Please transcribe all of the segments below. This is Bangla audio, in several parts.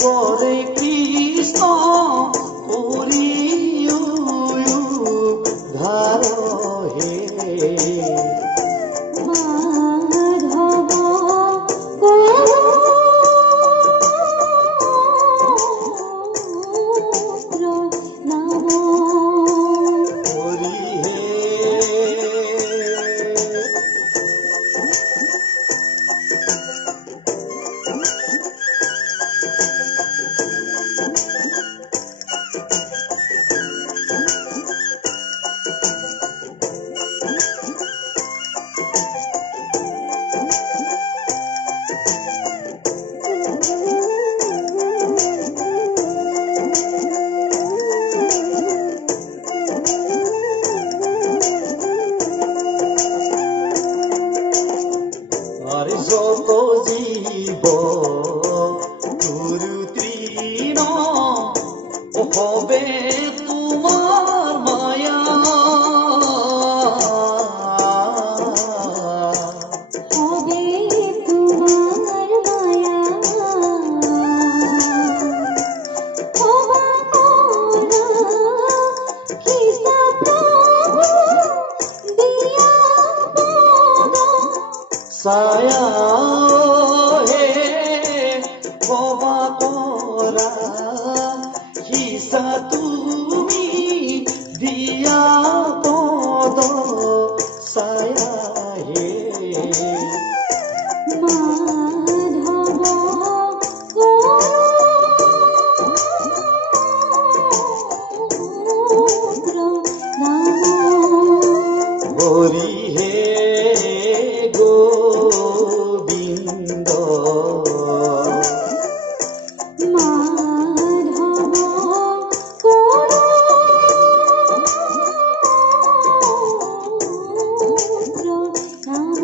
গরে কৃষ্ণ করিও ধার হে মাধব নাম হরি হে আর যত জীব গুরু তৃণ হবে তোমার মায়া হবে তোমার মায়া ক্ষমা করো খিসা প্রভু দিয়া পদ ছায়া হে ক্ষমা করা হিসা তুমি দিয়া পদ ছায়া হে মাধব নাম হরি হে গোবিন্দ মাধব নাম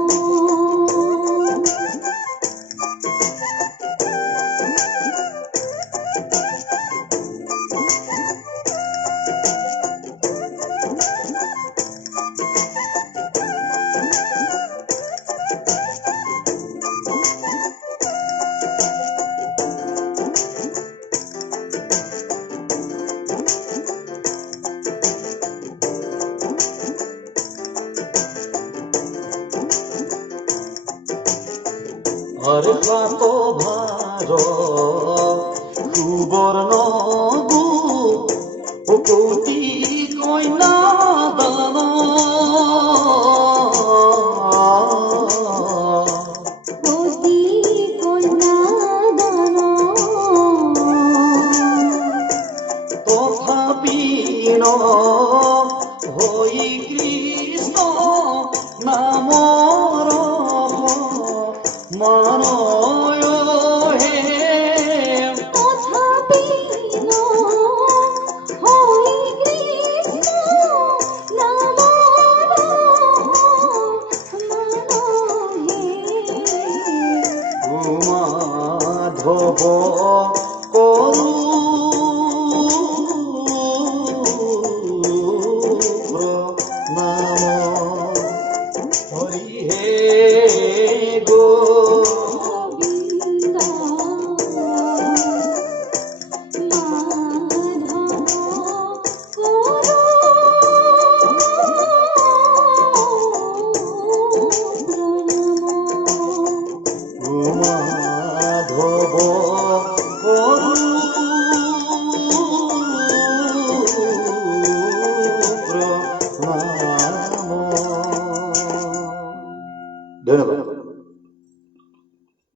আর হাত ভার সুবর্ণ গু ও কৌতি কইনা দান অতি কন্যা দান তথাপি ন হই কৃষ্ণ নামর মানয় হে তথাপি হই কৃষ্ণ নাম মাধব করু